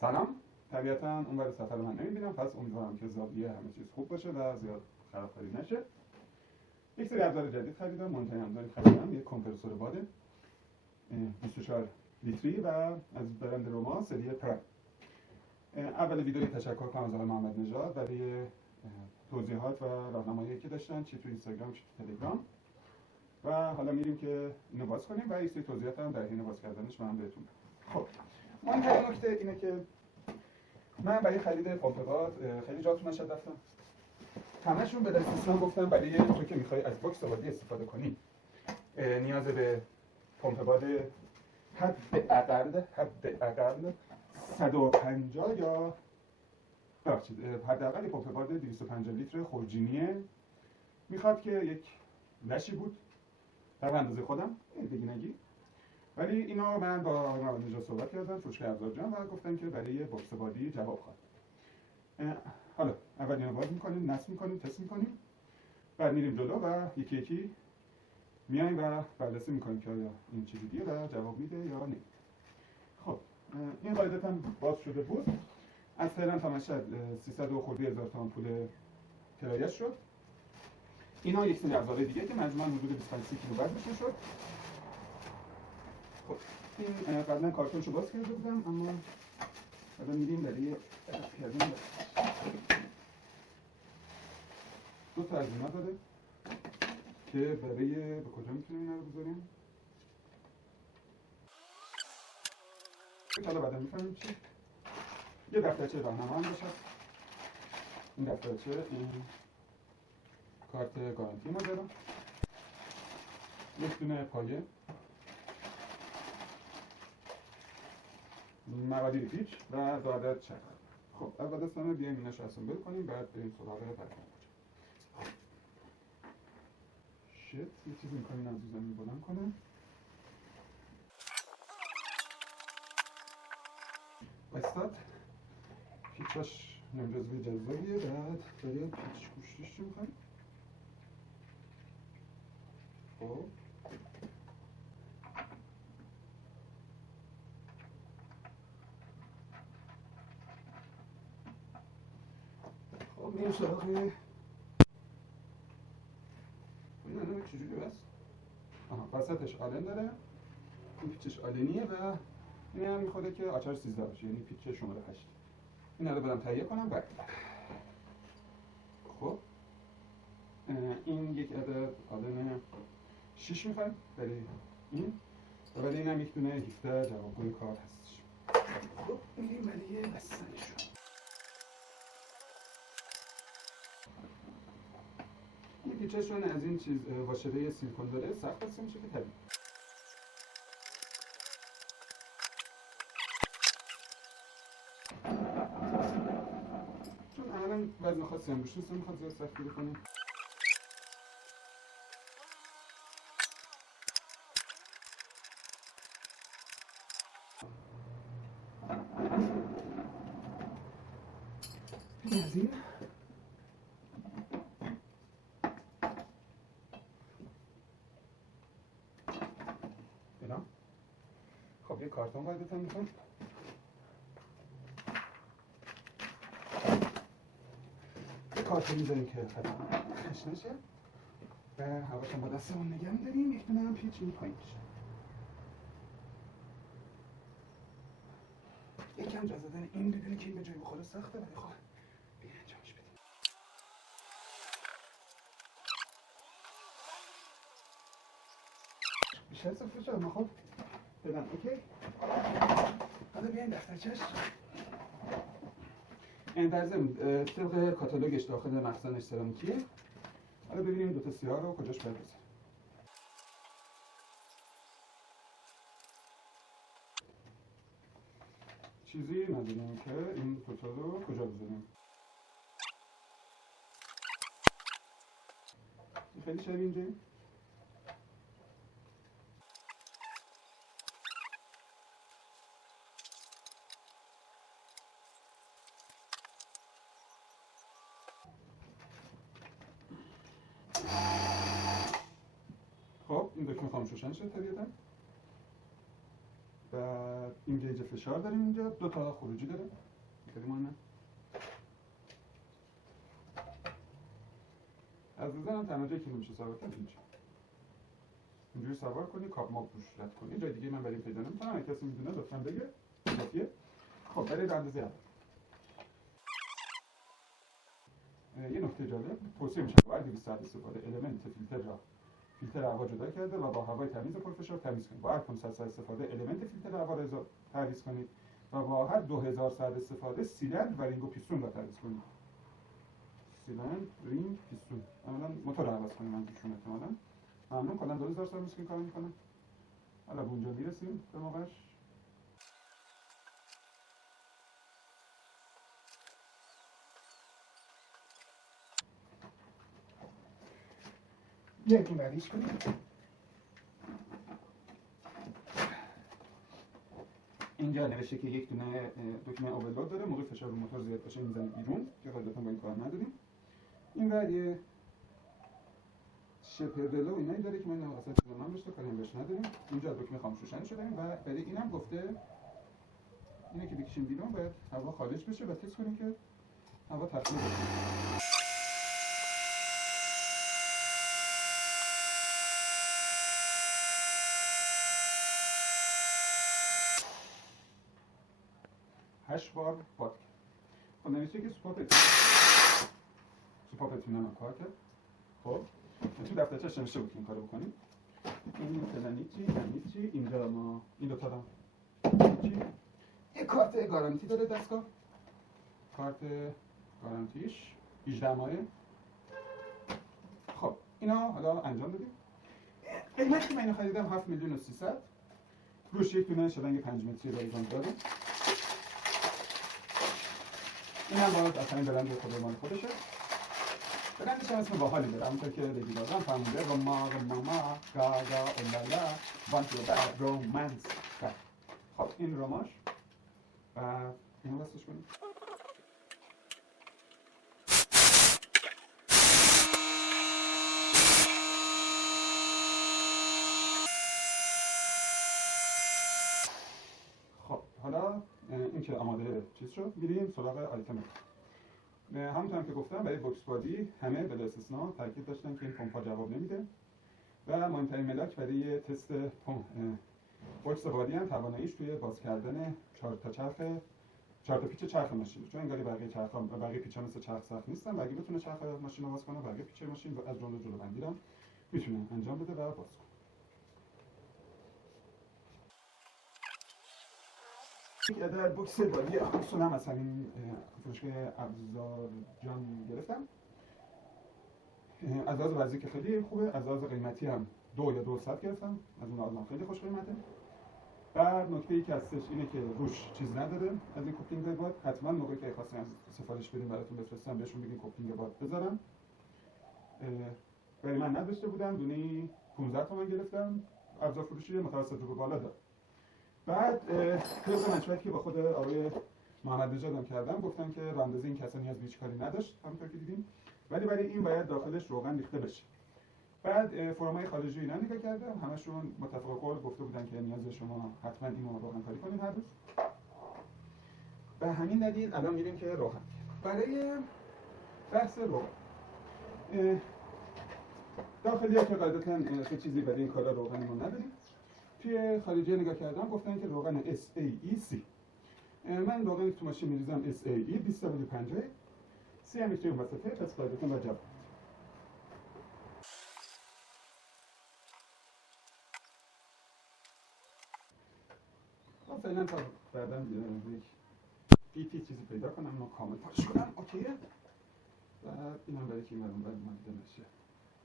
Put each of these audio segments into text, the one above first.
سلام. طبیعتاً اون ور سفر من نمیبینم، پس امیدوارم که زاویه همه چیز خوب باشه و زیاد خرابکاری نشه. یک سری ابزار جدید خریدم، مهمترین ابزاری خریدم یک کمپرسور باد 24 لیتری و از برند روما سری پرم. اول ویدیوی تشکر کنم از آقای محمد نژاد برای توضیحات و راهنمایی که داشتن، چه تو اینستاگرام چه تو تلگرام. و حالا میریم که اینو باز کنیم و یک سری توضیحات هم در حین باز کردنش من بهتون بدم. خب مهمترین نکته اینه که من برای خرید پمپ باد خیلی جاتون نشد رفتم. همشون به دست استثنا گفتن برای تو که میخوای از باکس بادی استفاده کنی نیاز به پمپ باد حداقل 150 یا حداقل پمپ باد 250 لیتر خورجینیه. میخواد که یک لشی بود در اندازه خودم دیگه نگی، ولی اینو من با آقای محمد نژاد صحبت کردم، فروشگاه ابزار جان، و گفتن که برای باکس بادی جواب خواهد. حالا اول اینو باز میکنیم، نصب میکنیم، تست میکنیم، بعد میریم جلو و یکی یکی میایم و بررسی میکنیم که آیا این چیزی دیگه و جواب میده یا نه. خب این قاعدتا باز شده بود، از تهران تا مشهد 300 و خورده هزار تومان پول کرایه‌اش شد. اینا یک سری ابزار دیگه که مجموعاً حدود 25 کیلو وزنشون شد. خب این قبلا کارتونشو باز کرده بودم، اما الان میریم برای پیاده‌ای. دو تا از اینا داره که برای به کجا میتونیم اینا رو بذاریم. حالا بعدا میفهمیم چی. یه دفترچه راهنما هم باشه. این دفترچه این کارت گارانتی ما داره، یک دونه پایه، مقادیر پیچ و 2 عدد چرخ. خب اول از همه بیایم ایناشو اسمبل کنیم، بعد بریم سراغ برنامه. یه چیزی می‌کنیم از زمین بلند کنه. استاد پیچاش نمجازوی جذابیه، بعد برای پیچ گوشتش می‌کنیم. خب میریم سراغ اینا چجوری بس؟ وسطش آلن داره، این پیچش آلنیه و این هم میخوره که آچار 13 باشه، یعنی پیچ شماره 8. این رو برم تهیه کنم. بعد خب این یک عدد آلن 6 میخواد برای این و برای این هم یک دونه 17 جوابگوی کار هستش. خب میریم برای بستنشون. این پیچشون از این چیز واشره سیلیکون داره، سخت بسته میشه که طبیعی. چون عملاً وزن خاصی هم روش نیست، نمیخواد زیاد سختی بکنیم. این از این. خب یه کارتون باید میکنم. یه کارتون میذاریم که خش نشه و هواشم با دستمون نگه میداریم. یک دونه هم پیچ این پایین میشه. یکم جا زدن این بدونه که این به جای بخوره سخته، ولی خب بیا انجامش بدیم. بیشتر صفر شد، ما خب بدم اوکی. حالا بیاین دفترچه‌اش. این در ضمن طبق کاتالوگش داخل مخزنش سرامیکیه. حالا ببینیم دو تا سیاه رو کجاش باید بذاریم. چیزی نداریم که این دو تا رو کجا بذاریم. خیلی شبیه اینجا. خب این دکمه خاموش روشن شد طبیعتا. بعد این گیج فشار داریم اینجا، دو تا خروجی داره. خیلی مهمه. از نظرم تنها جایی که نمیشه سوار کرد اینجا. اینجوری سوار کنی، کاپ ماب روش رد کنی. جای دیگه من برای پیدا نمی‌کنم. اگه کسی میدونه لطفاً بگه. کافیه. خب برای اندازه اول. یه نکته جالب توصیه میشه باید 200 ساعت استفاده المنت فیلتر هوا جدا کرده و با هوای تمیز پرفشار تمیز کنید. با هر 500 ساعت استفاده المنت فیلتر هوا را تعویض کنید و با هر 2000 ساعت استفاده سیلندر و رینگ و پیستون را تعویض کنید. سیلندر، رینگ، پیستون. الان موتور رو عوض کنیم منظورشون احتمالاً. ممنون. کلا 2000 سال میشه کار میکنه. حالا به اونجا میرسیم به موقعش. یکی مریض کنیم. اینجا نوشته که یک دونه دکمه اوورلود داره، موقع فشار رو موتور زیاد باشه میزنید بیرون که قاعدتا با این کار نداریم. این بعد یه شپردلو اینایی داره که من اصلا من بهش کاری بهش نداریم. اینجا دکمه خاموش روشن شده و برای اینم گفته اینه که بکشیم بیرون باید هوا خارج بشه و تست کنیم که هوا تخلیه بشه. هشت بار باد کرد. خب نوشته که سوپاپتون هم کار کرد. خب تو دفترچه نوشته بود که این کارو بکنیم. این فعلا هیچی. اینجا ما این دوتا دارم هیچی. یه کارت گارانتی داره دستگاه. کارت گارانتیش 18 ماهه. خب اینا حالا انجام بدیم. قیمتی که من اینو خریدم 7,300,000. روش یک دونه شلنگ 5 متری رایگان داره. این هم باید اصلا برند خود مال خودشه. برندش هم اسم باحالی داره. همونطور که لدی گاگا فرموده ماما گاگا اولالا want your bad romance. خب این رماش و اینو بستش کنیم. خب حالا این که آماده چیز شد میریم سراغ آیتم. همونطور که گفتم برای بوکس بادی همه بلا استثنا تاکید داشتن که این پمپ‌ها جواب نمیده و مهمترین ملاک برای تست بوکس بادی هم تواناییش توی باز کردن 4 تا پیچ چرخ ماشین، چون انگاری بقیه پیچ‌ها مثل چرخ سخت نیستن. اگه بتونه چرخ ماشین رو باز کنه بقیه پیچ ماشین رو از جمله جلوبندی هم میتونه انجام بده و باز کنه. یک عدد بوکس بادی اصلا هم از همین فروشگاه ابزار جان گرفتم. از لحاظ وضعی که خیلی خوبه، از لحاظ قیمتی هم 2 یا 200 گرفتم، از اون آلمان خیلی خوش قیمته. بعد نکته‌ای که هستش اینه که روش چیز نداره از این کوپلینگ باد. حتما موقعی که خواستین سفارش بدین براتون بفرستم بهشون بگین کوپلینگ باد بذارم. برای من نداشته بودم، دونه 15 تومن گرفتم. ابزار فروشی متوسط رو به بالا داد. بعد طبق مشورتی که با خود آقای محمد نژاد کردم گفتم که راندازی این کسا نیاز به هیچ کاری نداشت همونطور که دیدیم، ولی برای این باید داخلش روغن ریخته بشه. بعد فرمای خارجی اینا نگاه کردم، همشون متفق قول گفته بودن که نیاز شما حتما اینو روغن کاری کنید هر روز. به همین دلیل الان میریم که روغن برای بحث روغن داخلی که قاعدتا خیلی چیزی برای این کارا روغن ما نداریم. توی خارجی نگاه کردم گفتن که روغن SAEC. من روغنی که تو ماشین میریزم SAE 20W50 سی هم میتونیم وسطه پس قاعدتا وجب. فعلا تا بعدا یک چیزی پیدا کنم اینو کامل پاش کنم. اوکیه. بعد اینم برای که این برام دیده نشه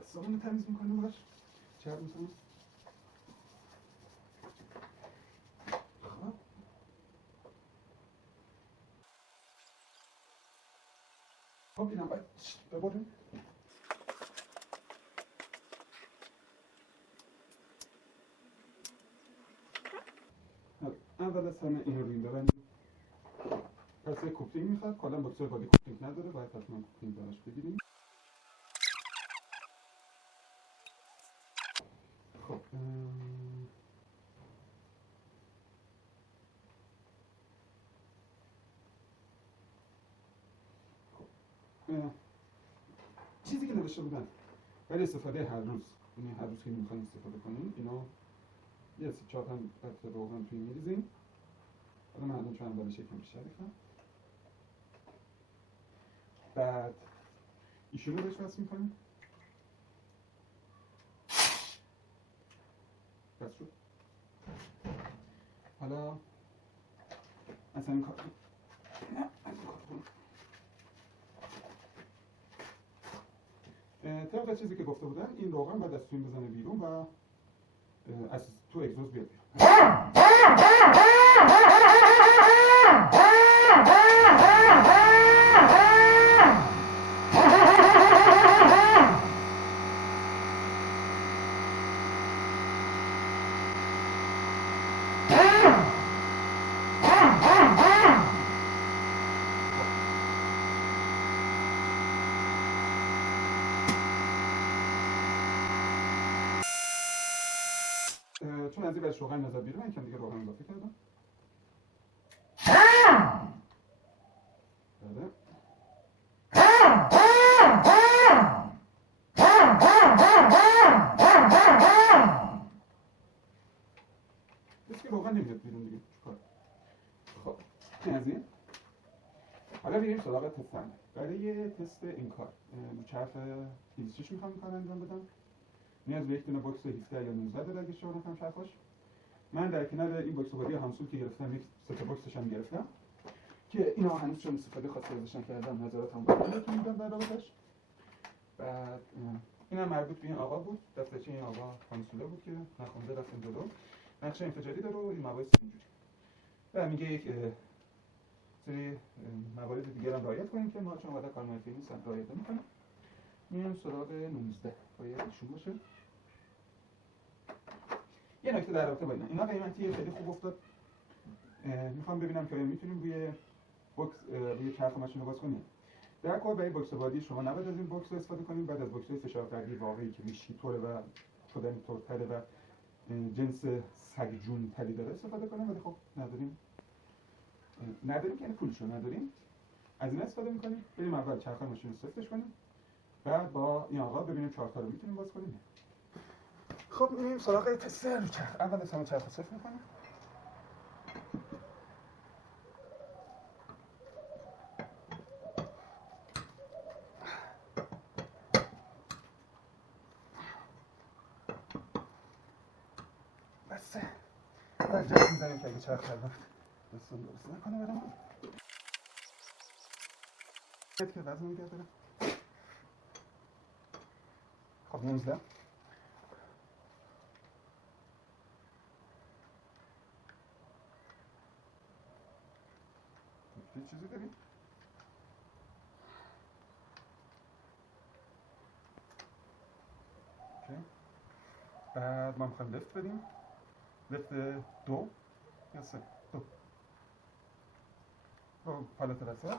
دستامون رو تمیز میکنیم باش چرب میکنیم. خب اینم باید ببریم. اول از همه این رو روی ببندیم. پس یک کوپلینگ میخواد، کلا بوکسر بادی کوپلینگ نداره، باید حتما کوپلینگ براش بگیریم. خب چیزی که نوشته بودن برای استفاده هر روز، یعنی هر روز که میخواین استفاده کنین اینو یه 4 تا قطره روغن توی میریزین. حالا من الان چون اولش یکم بیشتر ریختم، بعد ایشون رو بهش وصل میکنیم. بس شد. حالا مثلا این کار طبق چیزی که گفته بودن این روغن بعد از توی بزنه بیرون و از تو اگزوز بیاد بیرون. چون از این برش روغن نزد بیرون، من کم دیگه روغن اضافه کردم. بله. بس که روغن نمیاد بیرون دیگه، چکار؟ خب این از این. حالا بریم سراغ تست عمل. برای تست این کار چرخ 26 میخوام این کار انجام بدم. نیاز به یک دونه باکس 17 یا 19 داره اگه اشتباه نکنم چرخش. من در کنار این باکس بادی همسول که گرفتم یک سه باکسش هم گرفتم که اینا هنوز چون استفاده خاصی ازشون کردم، نظراتم رو بهتون میدم در رابطش. بعد اینم مربوط به این آقا بود، دفترچه این آقا همسوله بود که نخونده رفتیم جلو. نقشه انفجاری داره و این مباحث اینجوری. و میگه یک سری موارد دیگه هم رعایت کنیم که ما چون وقت کارمندی نیستن رعایت نمی‌کنیم. میام سراغ 19 باید ایشون باشه. یه نکته در رابطه با اینا قیمتی خیلی خوب افتاد. میخوام ببینم که میتونیم روی باکس روی چرخ ماشین رو باز کنیم. در کل برای باکس بادی شما نباید از این باکس استفاده کنید، بعد از باکس فشار فردی واقعی که میشیطوره و شدن ترتره و جنس سگجون تری داره استفاده کنیم. ولی خب نداریم که یعنی پولشو نداریم، از این استفاده میکنیم. بریم اول چرخ ماشین رو سفتش کنیم، بعد با این آقا ببینیم چهار تا رو میتونیم باز کنیم. خب میریم سراغ تست رو چرخ. اول از همه چرخ رو صفر میکنیم. بسه بعد جرس میزنیم که اگه چرخ کردم دستان درست نکنه برای من که وزن میگه داره. خب 19 یه چیزی داریم. بعد ما میخوایم لفت بدیم. لفت 2 یا 3 2 با پالت وسط.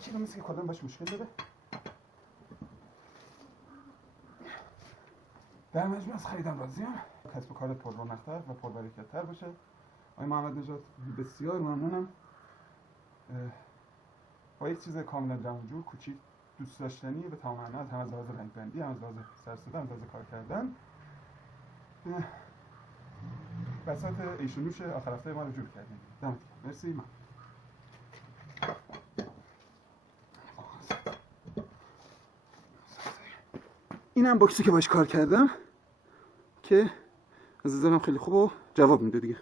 یکی رو مثل که کلا باش مشکل داره. در مجموع از خریدم راضیم. کسب و کارت پر رونق‌تر و پر برکت‌تر باشه. آقای محمد نژاد بسیار ممنونم. با یک چیز کاملا جمع جور کوچیک دوست داشتنی به تمام معنی، هم از لحاظ رنگبندی، هم از لحاظ سرصدا، هم از لحاظ کار کردن، بساط عیش و نوش آخر هفته ما رو جور کردیم. دمت گرم. مرسی. من اینم باکسی که باش کار کردم که از نظرم خیلی خوب و جواب میده دیگه.